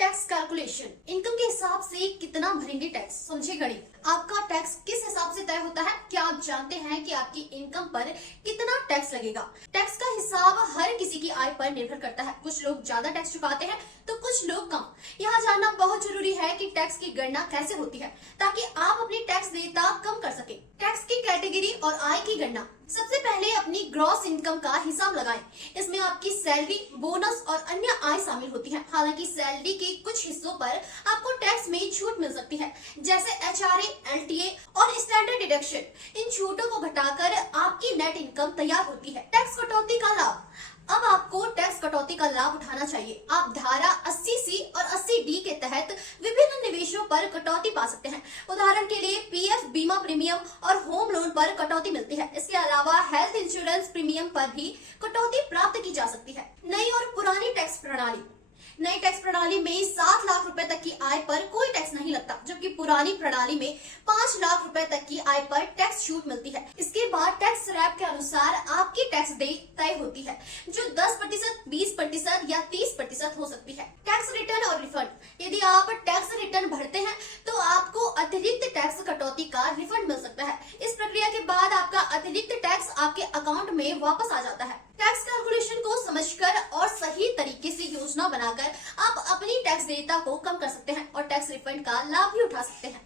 Tax calculation, income के हिसाब से कितना भरेंगे टैक्स, समझे गणित। आपका टैक्स किस हिसाब से तय होता है? क्या आप जानते हैं कि आपकी इनकम पर कितना टैक्स लगेगा? टैक्स का हिसाब हर किसी की आय पर निर्भर करता है। कुछ लोग ज्यादा टैक्स चुकाते हैं तो कुछ लोग कम। यहाँ जानना बहुत जरूरी है कि टैक्स की गणना कैसे होती है ताकि आप अपनी टैक्स देयता कम कर सके। टैक्स की कैटेगरी और आय की गणना। सबसे पहले अपनी ग्रॉस इनकम का हिसाब लगाएं। इसमें आपकी सैलरी, बोनस और अन्य आय शामिल होती है। हालांकि सैलरी के कुछ हिस्सों पर आपको टैक्स में छूट मिल सकती है, जैसे HRA, LTA और स्टैंडर्ड डिडक्शन। इन छूटों को घटाकर आपकी नेट इनकम तैयार होती है। टैक्स कटौती का लाभ। अब आपको टैक्स कटौती का लाभ उठाना चाहिए। आप धारा 80C और 80D के तहत विभिन्न निवेशों पर कटौती पा सकते हैं। उदाहरण के लिए PF बीमा प्रीमियम और होम लोन पर कटौती मिलती है। इसके अलावा हेल्थ इंश्योरेंस प्रीमियम पर भी कटौती प्राप्त की जा सकती है। नई और पुरानी टैक्स प्रणाली। नई टैक्स प्रणाली में 7 लाख रुपए तक की आय पर कोई टैक्स नहीं लगता, जबकि पुरानी प्रणाली में 5 लाख रुपए तक की आय पर टैक्स छूट मिलती है। इसके बाद टैक्स स्लैब के अनुसार आपकी टैक्स दर तय होती है, जो 10%, 20% या 30% हो सकती है। टैक्स रिटर्न और रिफंड। यदि आप टैक्स रिटर्न भरते हैं तो आपको अतिरिक्त टैक्स कटौती का रिफंड मिल सकता है। इस प्रक्रिया के बाद आपका अतिरिक्त टैक्स आपके अकाउंट में वापस आ जाता है। टैक्स कैलकुलेशन को समझकर और सही तरीके से योजना बनाकर आप अपनी टैक्स देयता को कम कर सकते हैं और टैक्स रिफंड का लाभ भी उठा सकते हैं।